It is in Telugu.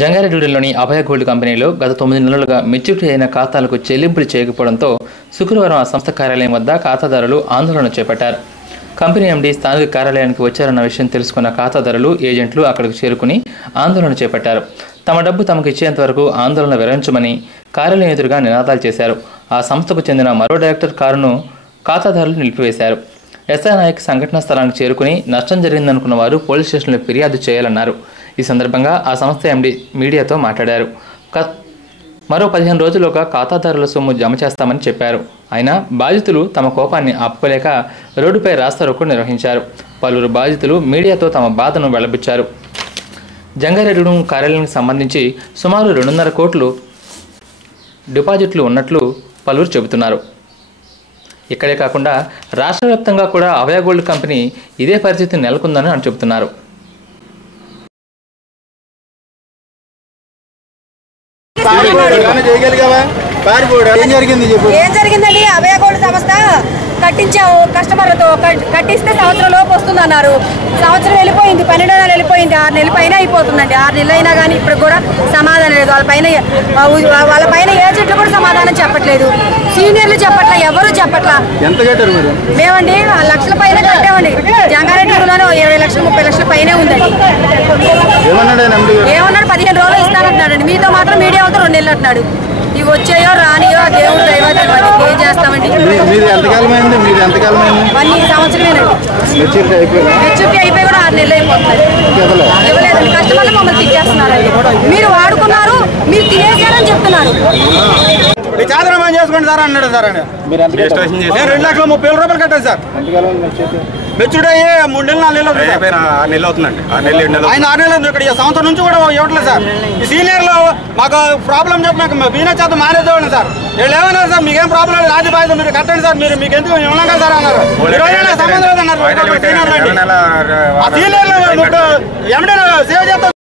జంగారెడ్డిలోని అభయ గోల్డ్ కంపెనీలో గత 9 నెలలుగా మెచ్యూరిటీ అయిన ఖాతాలకు చెల్లింపులు చేయకపోవడంతో శుక్రవారం ఆ సంస్థ కార్యాలయం వద్ద ఖాతాదారులు ఆందోళన చేపట్టారు. కంపెనీ ఎండీ స్థానిక కార్యాలయానికి వచ్చారన్న విషయం తెలుసుకున్న ఖాతాదారులు, ఏజెంట్లు అక్కడికి చేరుకుని ఆందోళన చేపట్టారు. తమ డబ్బు తమకు ఇచ్చేంత వరకు ఆందోళన విరమించమని కార్యాలయం ఎదురుగా నినాదాలు చేశారు. ఆ సంస్థకు చెందిన మరో డైరెక్టర్ కారును ఖాతాదారులు నిలిపివేశారు. ఎస్ఐ నాయక్ సంఘటనా స్థలానికి చేరుకుని నష్టం జరిగిందనుకున్న వారు పోలీస్ స్టేషన్లో ఫిర్యాదు చేయాలన్నారు. ఈ సందర్భంగా ఆ సంస్థ ఎండీ మీడియాతో మాట్లాడారు. మరో 15 రోజుల్లోగా ఖాతాదారుల సొమ్ము జమ చేస్తామని చెప్పారు. అయినా బాధితులు తమ కోపాన్ని ఆపుకోలేక రోడ్డుపై రాస్తారోకో నిర్వహించారు. పలువురు బాధితులు మీడియాతో తమ బాధను వెల్లబుచ్చారు. జంగారెడ్డి కార్యాలయానికి సంబంధించి సుమారు 2.5 కోట్లు డిపాజిట్లు ఉన్నట్లు పలువురు చెబుతున్నారు. ఇక్కడే కాకుండా రాష్ట్ర వ్యాప్తంగా కూడా అభయ గోల్డ్ కంపెనీ ఇదే పరిస్థితి నెలకొందని అని చెబుతున్నారు. ఏం జరిగిందండి? అభయ గోల్డ్ సంస్థ కట్టించాము, కస్టమర్లతో కట్టిస్తే సంవత్సరం లోపు వస్తుందన్నారు. సంవత్సరం వెళ్ళిపోయింది, 12 నెలలు వెళ్ళిపోయింది, 6 నెలల పైన అయిపోతుందండి. 6 నెలలు అయినా కానీ ఇప్పుడు కూడా సమాధానం లేదు. వాళ్ళ పైన ఏజెంట్లు కూడా సమాధానం చెప్పట్లేదు, సీనియర్లు చెప్పట్లా, ఎవరు చెప్పట్లా. మేమండి 1 లక్షల పైన కట్టామండి. జంగారెడ్డిలోనే 20 లక్షలు 30 లక్షల పైనే ఉందండి. ఏమన్నాడు? 15 రోజులు ఇస్తానంటున్నాడండి. మీతో మాత్రం మీడియా అవుతా 2 నెలలు అంటున్నాడు. ఇవి వచ్చాయో రానియో దేవుడు దైవం ఏం చేస్తామండి. 1 సంవత్సరమేనండి. మెచ్యూరిటీ అయిపోయి కూడా 6 నెలలు అయిపోతుంది. ఇవ్వలేదండి. కస్టమర్లు మమ్మల్ని తిట్టేస్తున్నారండి. మీరు వాడుకున్నారు, మీరు తినేసారని చెప్తున్నారు. చాదనం చేసుకోండి సార్ అన్నాడు. సార్ అని నేను 2,30,000 కట్టాను సార్. మెచ్యూరిటీ అయ్యి 3 నెలలు 4 నెలలు అవుతుందండి. 6 నెలలు ఆయన 6 నెలలు ఇక్కడ సంవత్సరం నుంచి కూడా ఇవ్వట్లేదు సార్. ఈ సీనియర్లు మాకు ప్రాబ్లం చెప్పి మాకు బీనా చేత మేనేజ్ అవ్వండి సార్. వీళ్ళు ఏమన్నారు సార్, మీకేం ప్రాబ్లం లేదు, రాజీ బాధ్యత మీరు కట్టండి సార్, మీరు మీకు ఎందుకు ఇవ్వలేం కదా సార్ అన్నారు. 20 నెలల సంబంధం లేదన్నారు. సీనియర్లు ఇప్పుడు ఎండీ సేవ చేస్తాం